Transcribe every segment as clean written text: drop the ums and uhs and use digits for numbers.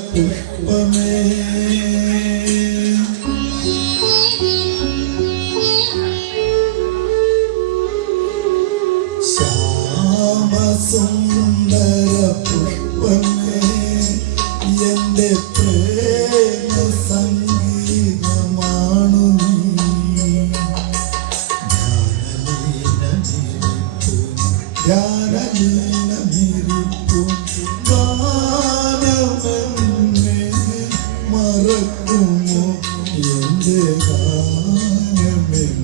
പുഷ്പമേ ശ്യാമസുന്ദര പുഷ്പമേ എന്റെ പ്രേമ സംഗീതമാണു നീ ധ്യാനലീനമിരിപ്പു ഗാനമെന്നെ മറക്കുമോ എന്റെ ഗാനമെന്നിൽ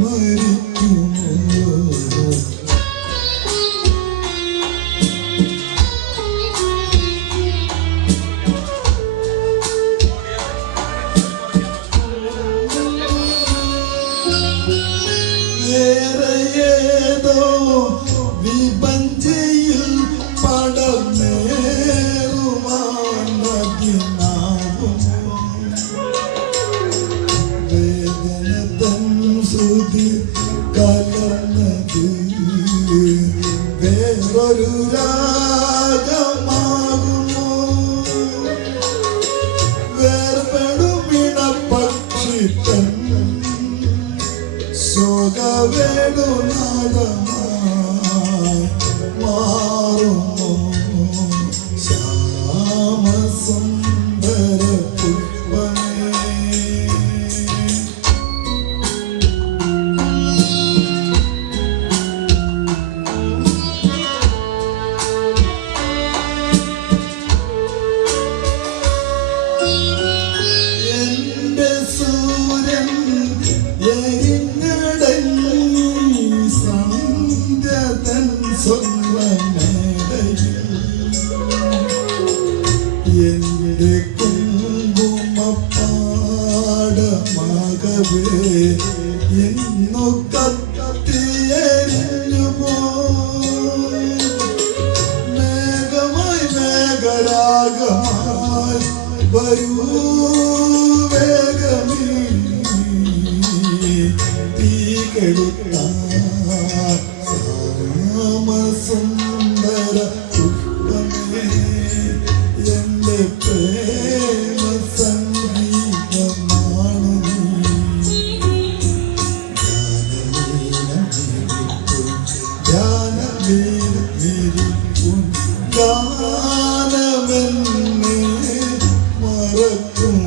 മരിക്കുമോ ഏതോ വിഭഞ്ചയിൽ പടർന്നേറുമാനദിനാവും വേദന തൻ ശ്രുതി കലർന്നത് വേറൊരു രാഗമാകുമോ വേർപെടുമിണ പക്ഷി തൻ ശോകവേണുനാദമായി മാറുമോ ശ്യാമസുന്ദര പുഷ്പമേ എന്റെ സൂര്യൻ എന്റെ കുങ്കുമപ്പാടമാകവേ എന്നു കത്തിയെരിഞ്ഞുമോ മേഘമായി മേഘരാഗമായി വരൂ വേഗമീ തീ കെടുത്താൻ ശ്യാമസുന്ദര പുഷ്പമേ എന്റെ പ്രേമ സംഗീതമാണു നീ ധ്യാനലീനമിരിപ്പു ഗാനമെന്നെ മറക്കും